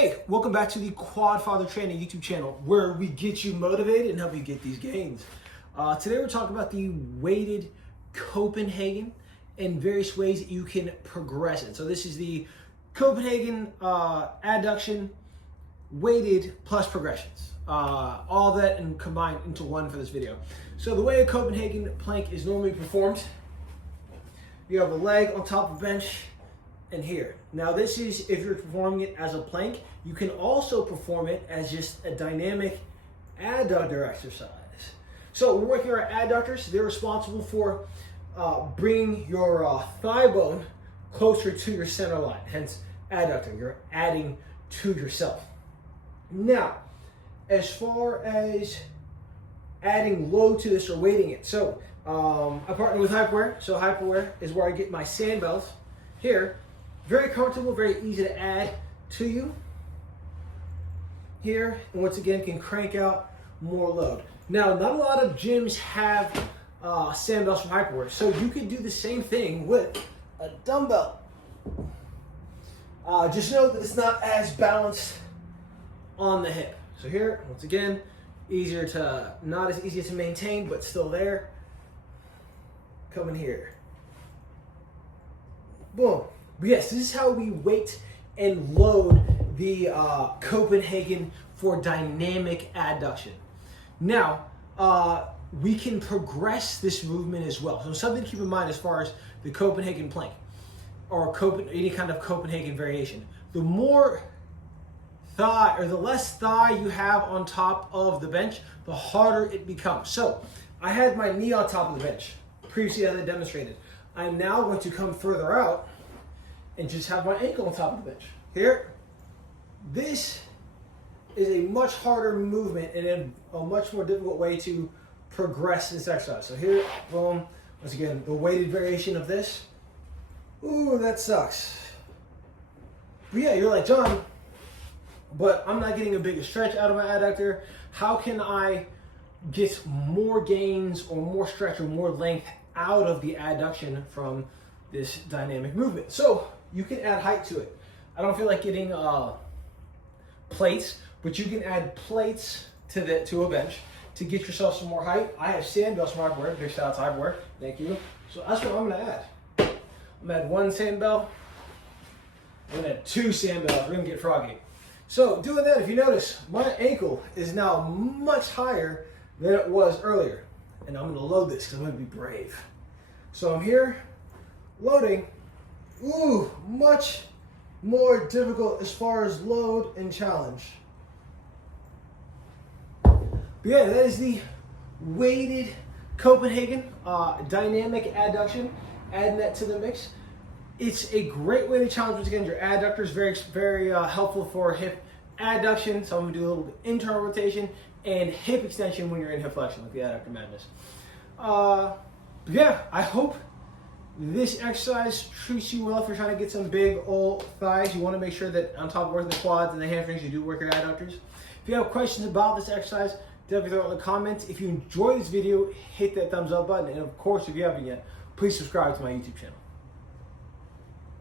Hey, welcome back to the Quad Father Training YouTube channel, where we get you motivated and help you get these gains. Today we're talking about the weighted Copenhagen and various ways that you can progress it. So this is the Copenhagen adduction weighted plus progressions. All that and combined into one for this video. So the way a Copenhagen plank is normally performed, you have a leg on top of the bench and here. Now this is if you're performing it as a plank. You can also perform it as just a dynamic adductor exercise. So we're working our adductors. They're responsible for bringing your thigh bone closer to your center line, hence adductor. You're adding to yourself. Now, as far as adding load to this or weighting it, so I partner with Hyperwear. So Hyperwear is where I get my sand belts here. Very comfortable, very easy to add to you here, and once again can crank out more load. Now, not a lot of gyms have sand belts from Hyperwear, so you could do the same thing with a dumbbell. Just know that it's not as balanced on the hip. So here, once again, not as easy to maintain, but still there. Come in here. Boom. But yes, this is how we weight and load the Copenhagen for dynamic adduction. Now, we can progress this movement as well. So something to keep in mind as far as the Copenhagen plank or any kind of Copenhagen variation. The more thigh or the less thigh you have on top of the bench, the harder it becomes. So I had my knee on top of the bench previously as I demonstrated. I'm now going to come further out and just have my ankle on top of the bench. Here, this is a much harder movement and a much more difficult way to progress this exercise. So here, boom, once again, the weighted variation of this. Ooh, that sucks. But yeah, you're like, John, but I'm not getting a bigger stretch out of my adductor. How can I get more gains or more stretch or more length out of the adduction from this dynamic movement? So you can add height to it. I don't feel like getting plates, but you can add plates to a bench to get yourself some more height. I have sand belts from Hyperwear. Big shout out to Hyperwear. Thank you. So that's what I'm gonna add. I'm gonna add one sand belt. I'm gonna add two sand belts. We're gonna get froggy. So doing that, if you notice, my ankle is now much higher than it was earlier. And I'm gonna load this because I'm gonna be brave. So I'm here, loading. Ooh, much more difficult as far as load and challenge. But yeah, that is the weighted Copenhagen dynamic adduction. Adding that to the mix. It's a great way to challenge, once again, your adductors. Very helpful for hip adduction. So I'm gonna do a little bit internal rotation and hip extension when you're in hip flexion, like the adductor madness. Yeah, I hope this exercise treats you well if you're trying to get some big old thighs. You want to make sure that on top of working the quads and the hamstrings, you do work your adductors. If you have questions about this exercise, definitely throw it in the comments. If you enjoyed this video, hit that thumbs up button. And of course, if you haven't yet, please subscribe to my YouTube channel.